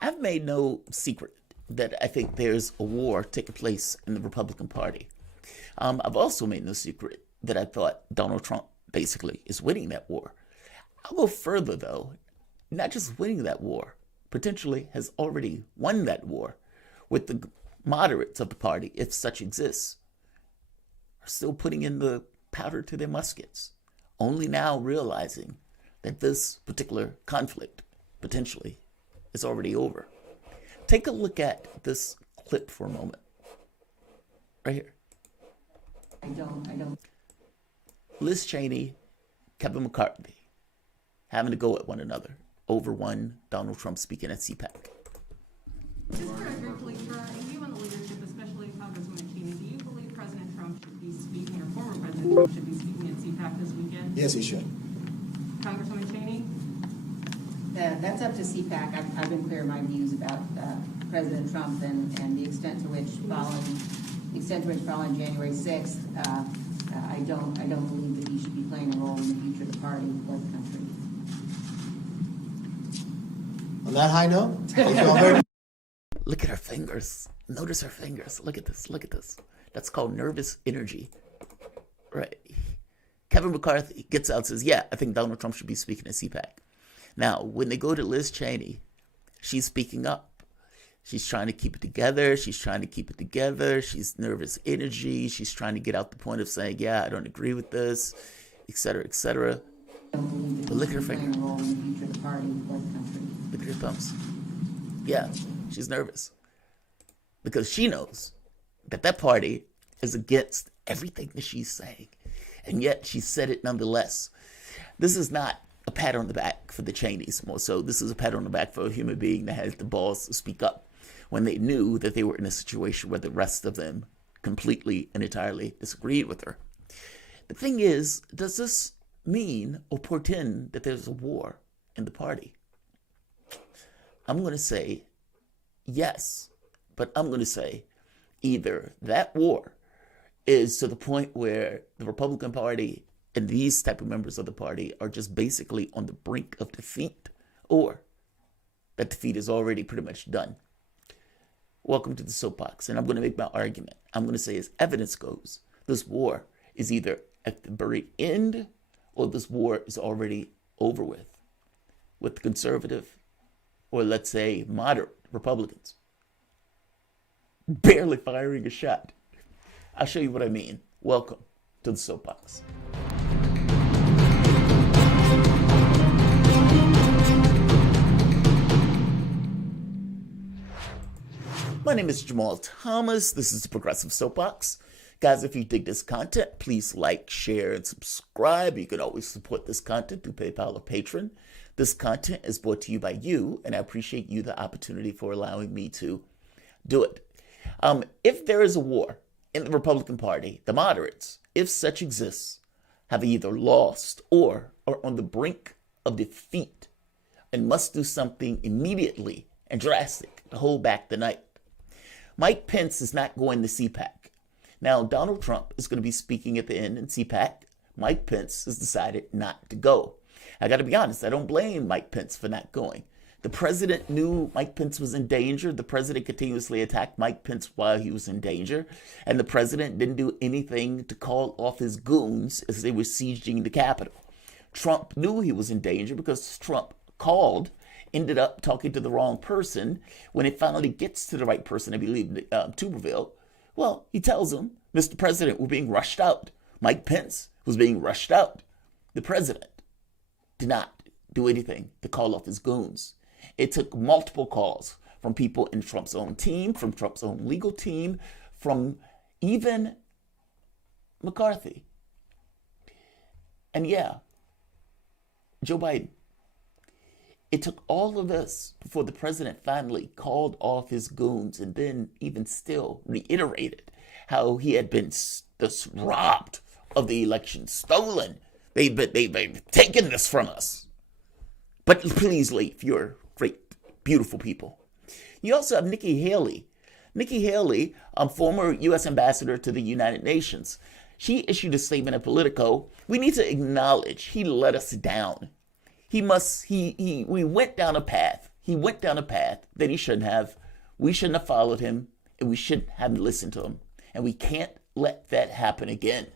I've made no secret that I think there's a war taking place in the Republican Party. I've also made no secret that I thought Donald Trump basically is winning that war. I'll go further, though, not just winning that war, potentially has already won that war, with the moderates of the party, if such exists, are still putting in the powder to their muskets, only now realizing that this particular conflict potentially is already over. Take a look at this clip for a moment. Right here. I don't. Liz Cheney, Kevin McCarthy having to go at one another over one Donald Trump speaking at CPAC. Just very briefly, for you and the leadership, especially Congresswoman Cheney, do you believe President Trump should be speaking, or former President Trump should be speaking at CPAC this weekend? Yes, he should. Congresswoman Cheney? That's up to CPAC. I've been clear in my views about President Trump and the extent to which following January 6th, I don't believe that he should be playing a role in the future of the party or the country. On that high note, thank you all very Look at her fingers. Notice her fingers. Look at this. Look at this. That's called nervous energy. Right. Kevin McCarthy gets out and says, yeah, I think Donald Trump should be speaking at CPAC. Now, when they go to Liz Cheney, she's speaking up. She's trying to keep it together. She's nervous energy. She's trying to get out the point of saying, yeah, I don't agree with this, et cetera, et cetera. But look at her finger. Look at her thumbs. Yeah, she's nervous. Because she knows that that party is against everything that she's saying. And yet she said it nonetheless. This is not a pat on the back for the Cheneys, more so. This is a pat on the back for a human being that has the balls to speak up when they knew that they were in a situation where the rest of them completely and entirely disagreed with her. The thing is, does this mean or portend that there's a war in the party? I'm going to say yes, but I'm going to say either that war is to the point where the Republican Party and these type of members of the party are just basically on the brink of defeat, or that defeat is already pretty much done. Welcome to the soapbox, and I'm going to make my argument. I'm going to say, as evidence goes, this war is either at the very end or this war is already over with the conservative, or let's say moderate Republicans barely firing a shot. I'll show you what I mean. Welcome to the soapbox. My name is Jamarl Thomas. This is the Progressive Soapbox. Guys, if you dig this content, please like, share, and subscribe. You can always support this content through PayPal or Patreon. This content is brought to you by you, and I appreciate you the opportunity for allowing me to do it. If there is a war in the Republican Party, the moderates, if such exists, have either lost or are on the brink of defeat and must do something immediately and drastic to hold back the night. Mike Pence is not going to CPAC. Now, Donald Trump is going to be speaking at the end in CPAC. Mike Pence has decided not to go. I got to be honest, I don't blame Mike Pence for not going. The president knew Mike Pence was in danger. The president continuously attacked Mike Pence while he was in danger. And the president didn't do anything to call off his goons as they were sieging the Capitol. Trump knew he was in danger because Trump ended up talking to the wrong person. When it finally gets to the right person, I believe, Tuberville, well, he tells him, Mr. President, we're being rushed out. Mike Pence was being rushed out. The president did not do anything to call off his goons. It took multiple calls from people in Trump's own team, from Trump's own legal team, from even McCarthy. And yeah, Joe Biden. It took all of this before the president finally called off his goons and then even still reiterated how he had been robbed of the election, stolen. They've taken this from us. But please leave. You're great, beautiful people. You also have Nikki Haley. Nikki Haley, former U.S. ambassador to the United Nations. She issued a statement at Politico. We need to acknowledge he let us down. We went down a path. He went down a path that he shouldn't have. We shouldn't have followed him, and we shouldn't have listened to him. And we can't let that happen again.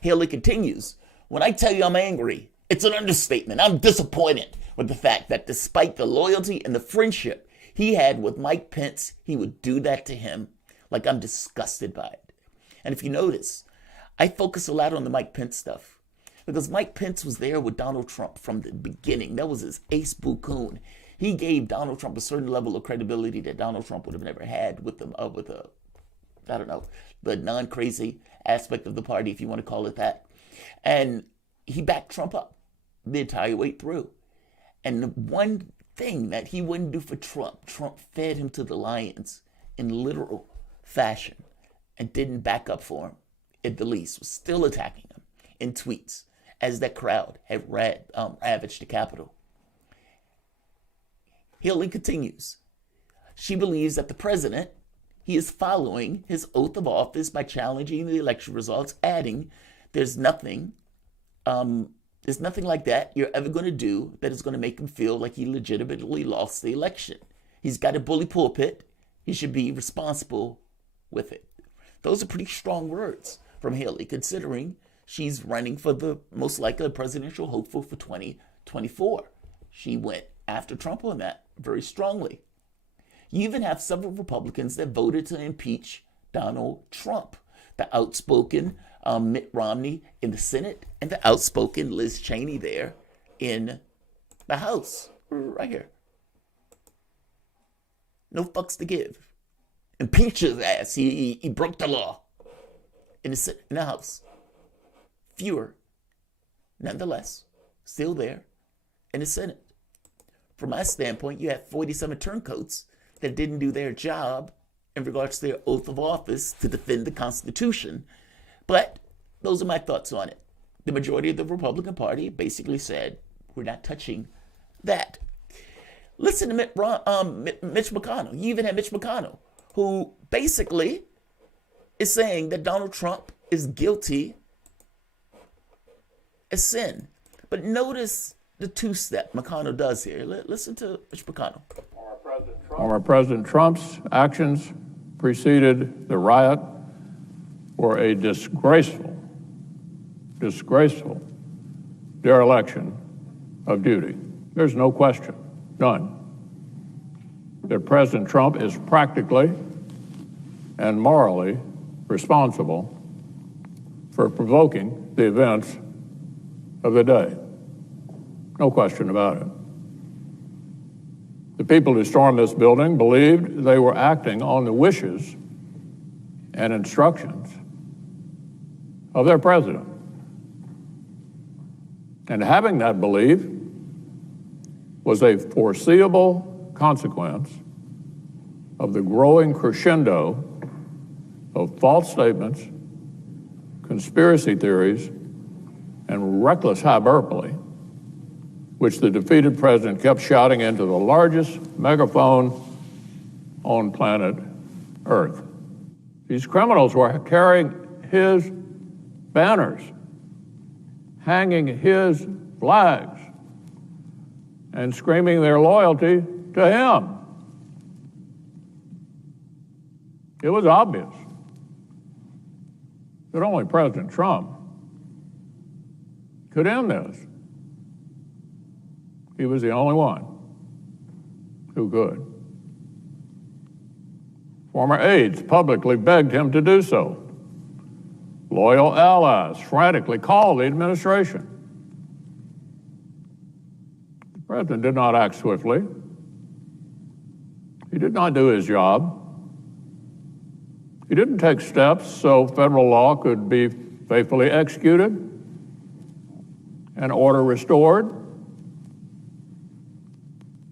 Haley continues, when I tell you I'm angry, it's an understatement. I'm disappointed with the fact that despite the loyalty and the friendship he had with Mike Pence, he would do that to him. Like, I'm disgusted by it. And if you notice, I focus a lot on the Mike Pence stuff because Mike Pence was there with Donald Trump from the beginning. That was his ace boucoon. He gave Donald Trump a certain level of credibility that Donald Trump would have never had with the non-crazy aspect of the party, if you want to call it that. And he backed Trump up the entire way through. And the one thing that he wouldn't do for Trump fed him to the lions in literal fashion and didn't back up for him, at the least, was still attacking him in tweets as that crowd had ravaged the Capitol. Haley continues. She believes that the president, he is following his oath of office by challenging the election results, adding, there's nothing like that you're ever going to do that is going to make him feel like he legitimately lost the election. He's got a bully pulpit. He should be responsible with it. Those are pretty strong words from Haley, considering she's running for the most likely presidential hopeful for 2024. She went after Trump on that very strongly. You even have several Republicans that voted to impeach Donald Trump. The outspoken Mitt Romney in the Senate and the outspoken Liz Cheney there in the House, right here. No fucks to give. Impeach his ass. He broke the law in the House. Fewer, nonetheless, still there in the Senate. From my standpoint, you have 47 turncoats that didn't do their job in regards to their oath of office to defend the Constitution. But those are my thoughts on it. The majority of the Republican Party basically said, we're not touching that. Listen to Mitch McConnell. You even have Mitch McConnell, who basically is saying that Donald Trump is guilty as sin. But notice the two-step McConnell does here. Listen to Mitch McConnell. Former President Trump's actions preceded the riot were a disgraceful dereliction of duty. There's no question, none, that President Trump is practically and morally responsible for provoking the events of the day. No question about it. The people who stormed this building believed they were acting on the wishes and instructions of their president. And having that belief was a foreseeable consequence of the growing crescendo of false statements, conspiracy theories, and reckless hyperbole, which the defeated president kept shouting into the largest megaphone on planet Earth. These criminals were carrying his banners, hanging his flags, and screaming their loyalty to him. It was obvious that only President Trump could end this. He was the only one who could. Former aides publicly begged him to do so. Loyal allies frantically called the administration. The president did not act swiftly. He did not do his job. He didn't take steps so federal law could be faithfully executed and order restored.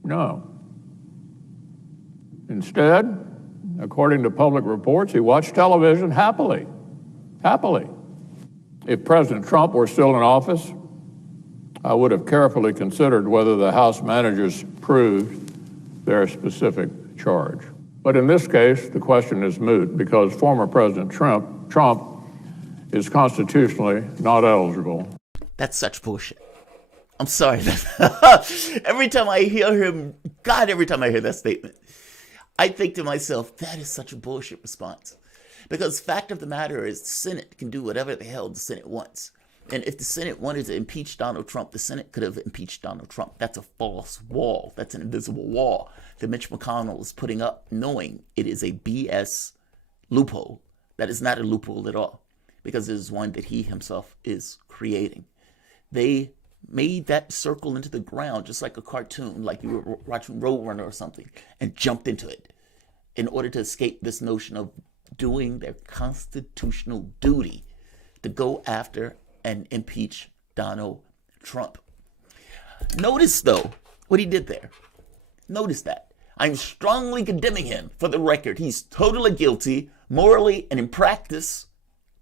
No. Instead, according to public reports, he watched television happily. If President Trump were still in office, I would have carefully considered whether the House managers proved their specific charge. But in this case, the question is moot because former President Trump is constitutionally not eligible. That's such bullshit. I'm sorry. Every time I hear him, God, every time I hear that statement, I think to myself, that is such a bullshit response. Because fact of the matter is, the Senate can do whatever the hell the Senate wants. And if the Senate wanted to impeach Donald Trump, the Senate could have impeached Donald Trump. That's a false wall. That's an invisible wall that Mitch McConnell is putting up, knowing it is a BS loophole. That is not a loophole at all, because it is one that he himself is creating. They made that circle into the ground just like a cartoon, like you were watching Roadrunner or something, and jumped into it in order to escape this notion of doing their constitutional duty to go after and impeach Donald Trump. Notice, though, what he did there. Notice that. I'm strongly condemning him. For the record, he's totally guilty, morally and in practice,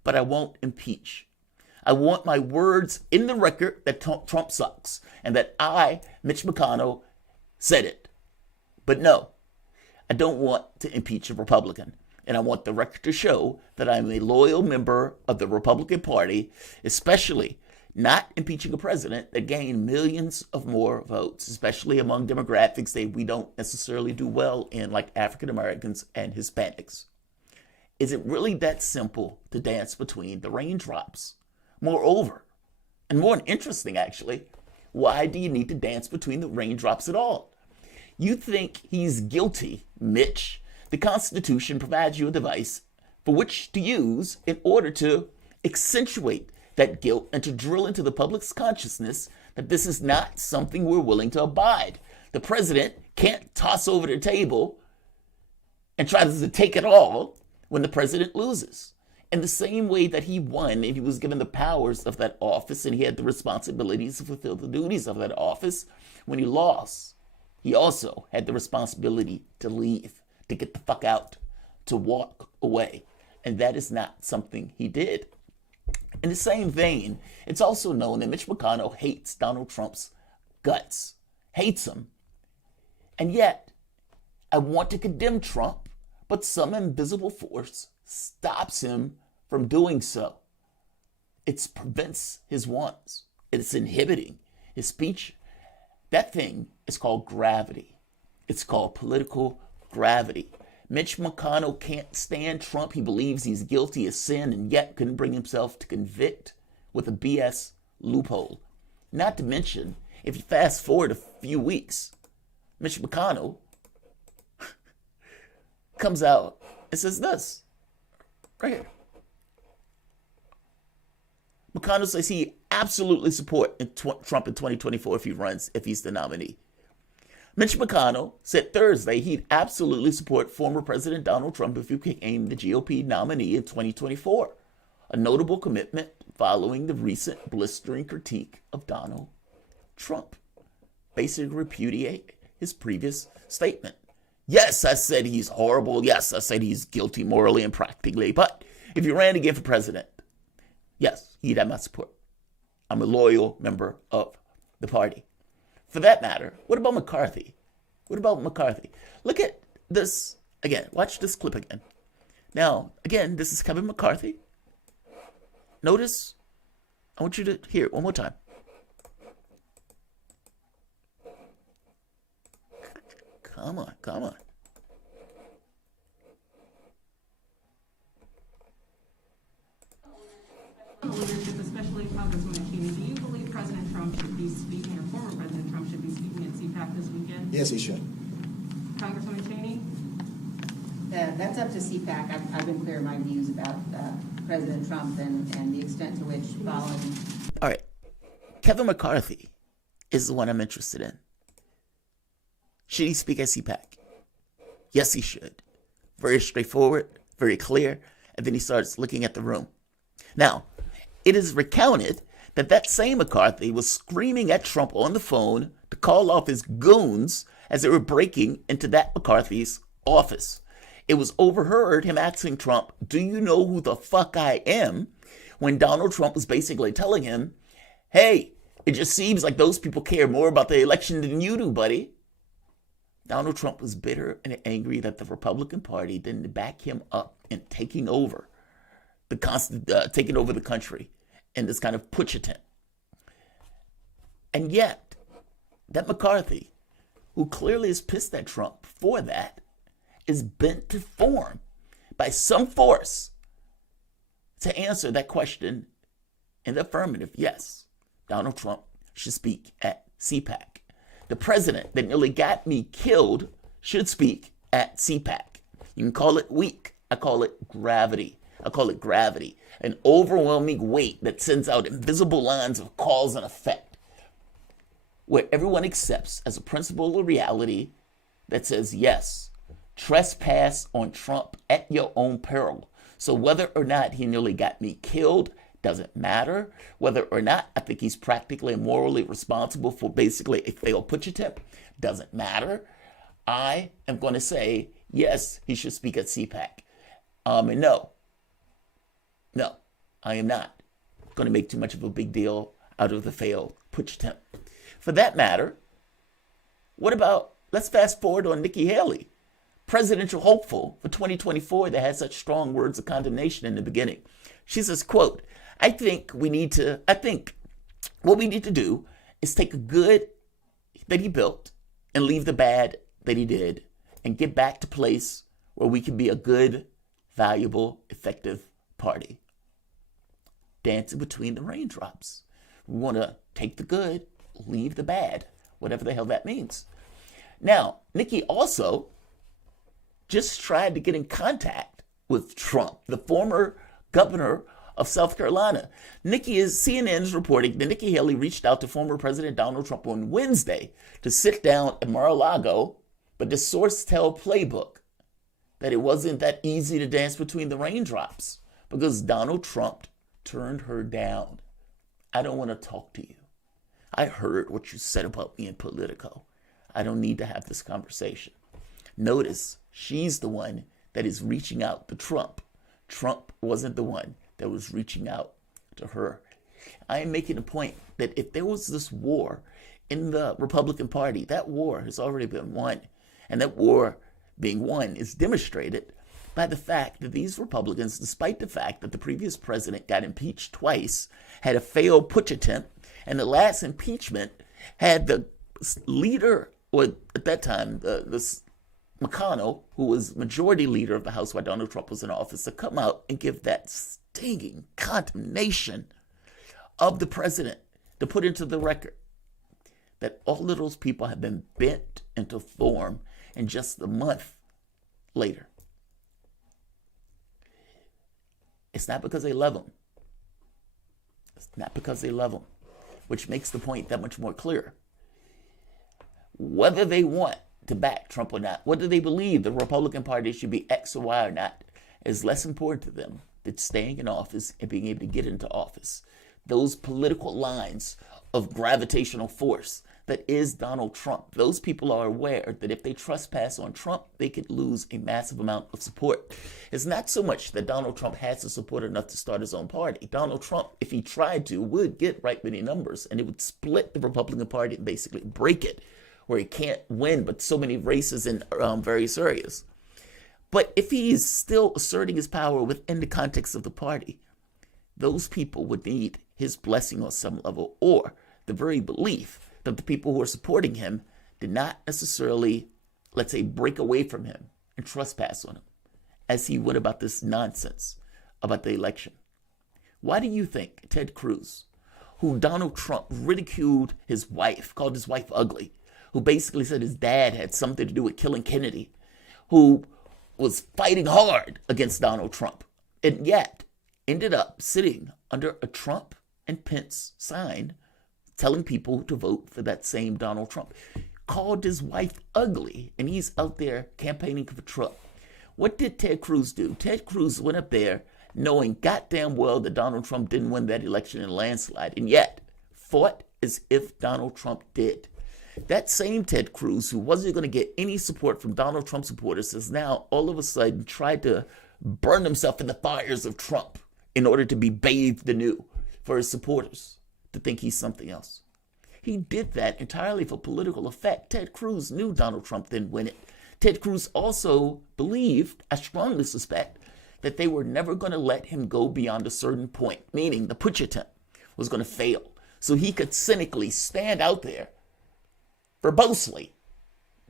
but I won't impeach. I want my words in the record that Trump sucks and that I, Mitch McConnell, said it. But no, I don't want to impeach a Republican. And I want the record to show that I'm a loyal member of the Republican Party, especially not impeaching a president that gained millions of more votes, especially among demographics that we don't necessarily do well in, like African Americans and Hispanics. Is it really that simple to dance between the raindrops? Moreover, and more interesting actually, why do you need to dance between the raindrops at all? You think he's guilty, Mitch. The Constitution provides you a device for which to use in order to accentuate that guilt and to drill into the public's consciousness that this is not something we're willing to abide. The president can't toss over the table and try to take it all when the president loses. In the same way that he won and he was given the powers of that office and he had the responsibilities to fulfill the duties of that office, when he lost, he also had the responsibility to leave, to get the fuck out, to walk away. And that is not something he did. In the same vein, it's also known that Mitch McConnell hates Donald Trump's guts, hates him. And yet, I want to condemn Trump, but some invisible force stops him from doing so. It prevents his wants. It's inhibiting his speech. That thing is called gravity. It's called political gravity. Mitch McConnell can't stand Trump. He believes he's guilty of sin and yet couldn't bring himself to convict with a BS loophole. Not to mention, if you fast forward a few weeks, Mitch McConnell comes out and says this, right here. McConnell says he absolutely supports Trump in 2024 if he's the nominee. Mitch McConnell said Thursday he'd absolutely support former President Donald Trump if he became the GOP nominee in 2024, a notable commitment following the recent blistering critique of Donald Trump, basically repudiate his previous statement. Yes, I said he's horrible. Yes, I said he's guilty morally and practically. But if he ran again for president, yes, he'd have my support. I'm a loyal member of the party. For that matter, what about McCarthy? What about McCarthy? Look at this again. Watch this clip again. Now, again, this is Kevin McCarthy. Notice, I want you to hear it one more time. Come on, come on. On the leadership, especially Congresswoman McCain, do you believe President Trump should be speaking, or former President Trump should be speaking at CPAC this weekend? Yes, he should. Congresswoman Cheney? That's up to CPAC. I've been clear in my views about President Trump and the extent to which following. All right. Kevin McCarthy is the one I'm interested in. Should he speak at CPAC? Yes, he should. Very straightforward, very clear. And then he starts looking at the room. Now, it is recounted that that same McCarthy was screaming at Trump on the phone to call off his goons as they were breaking into that McCarthy's office. It was overheard him asking Trump, "Do you know who the fuck I am?" when Donald Trump was basically telling him, "Hey, it just seems like those people care more about the election than you do, buddy." Donald Trump was bitter and angry that the Republican Party didn't back him up in taking over the country in this kind of putsch attempt. And yet, that McCarthy, who clearly is pissed at Trump for that, is bent to form by some force to answer that question in the affirmative. Yes, Donald Trump should speak at CPAC. The president that nearly got me killed should speak at CPAC. You can call it weak. I call it gravity. I call it gravity. An overwhelming weight that sends out invisible lines of cause and effect, where everyone accepts as a principle of reality that says, yes, trespass on Trump at your own peril. So whether or not he nearly got me killed doesn't matter. Whether or not I think he's practically and morally responsible for basically a failed putsch attempt doesn't matter. I am going to say, yes, he should speak at CPAC. And no, I am not going to make too much of a big deal out of the failed putsch attempt. For that matter, what about, let's fast forward on Nikki Haley, presidential hopeful for 2024 that had such strong words of condemnation in the beginning. She says, quote, I think what we need to do is take a good that he built and leave the bad that he did and get back to place where we can be a good, valuable, effective party. Dancing between the raindrops. We want to take the good, leave the bad, whatever the hell that means. Now, Nikki also just tried to get in contact with Trump, the former governor of South Carolina. CNN is reporting that Nikki Haley reached out to former President Donald Trump on Wednesday to sit down at Mar-a-Lago, but the source tell Playbook that it wasn't that easy to dance between the raindrops because Donald Trump turned her down. I don't want to talk to you. I heard what you said about me in Politico. I don't need to have this conversation. Notice, she's the one that is reaching out to Trump. Trump wasn't the one that was reaching out to her. I am making a point that if there was this war in the Republican Party, that war has already been won. And that war being won is demonstrated by the fact that these Republicans, despite the fact that the previous president got impeached twice, had a failed putsch attempt, and the last impeachment had the leader, or at that time, the McConnell, who was majority leader of the House while Donald Trump was in office, to come out and give that stinging condemnation of the president, to put into the record that all of those people have been bent into form in just a month later. It's not because they love him. It's not because they love him, which makes the point that much more clear. Whether they want to back Trump or not, whether they believe the Republican Party should be X or Y or not, is less important to them than staying in office and being able to get into office. Those political lines of gravitational force that is Donald Trump, those people are aware that if they trespass on Trump, they could lose a massive amount of support. It's not so much that Donald Trump has the support enough to start his own party. Donald Trump, if he tried to, would get right many numbers, and it would split the Republican Party and basically break it, where he can't win but so many races in various areas. But if he's still asserting his power within the context of the party, those people would need his blessing on some level, or the very belief that the people who are supporting him did not necessarily, let's say, break away from him and trespass on him as he went about this nonsense about the election. Why do you think Ted Cruz, who Donald Trump ridiculed his wife, called his wife ugly, who basically said his dad had something to do with killing Kennedy, who was fighting hard against Donald Trump, and yet ended up sitting under a Trump and Pence sign telling people to vote for that same Donald Trump, called his wife ugly, and he's out there campaigning for Trump. What did Ted Cruz do? Ted Cruz went up there knowing goddamn well that Donald Trump didn't win that election in a landslide, and yet fought as if Donald Trump did. That same Ted Cruz, who wasn't going to get any support from Donald Trump supporters, has now all of a sudden tried to burn himself in the fires of Trump in order to be bathed anew for his supporters to think he's something else. He did that entirely for political effect. Ted Cruz knew Donald Trump didn't win it. Ted Cruz also believed, I strongly suspect, that they were never going to let him go beyond a certain point, meaning the putsch attempt was going to fail. so he could cynically stand out there verbosely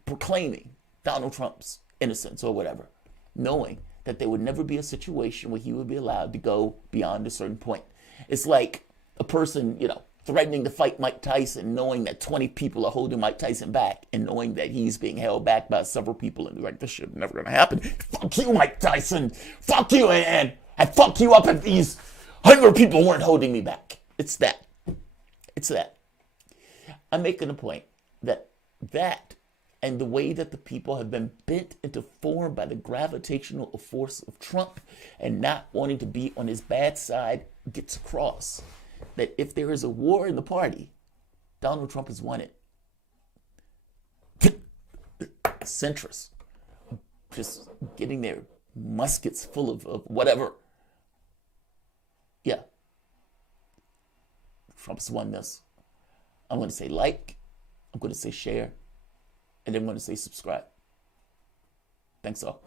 proclaiming Donald Trump's innocence or whatever, knowing that there would never be a situation where he would be allowed to go beyond a certain point. It's like a person, threatening to fight Mike Tyson, knowing that 20 people are holding Mike Tyson back and knowing that he's being held back by several people and like, this shit never gonna happen. Fuck you, Mike Tyson. Fuck you, and I'd fuck you up if these 100 people weren't holding me back. It's that. It's that. I'm making a point that and the way that the people have been bent into form by the gravitational force of Trump and not wanting to be on his bad side gets across. That if there is a war in the party, Donald Trump has won it. Centrists just getting their muskets full of whatever. Yeah. Trump's won this. I'm going to say like, I'm going to say share, and then I'm going to say subscribe. Thanks all.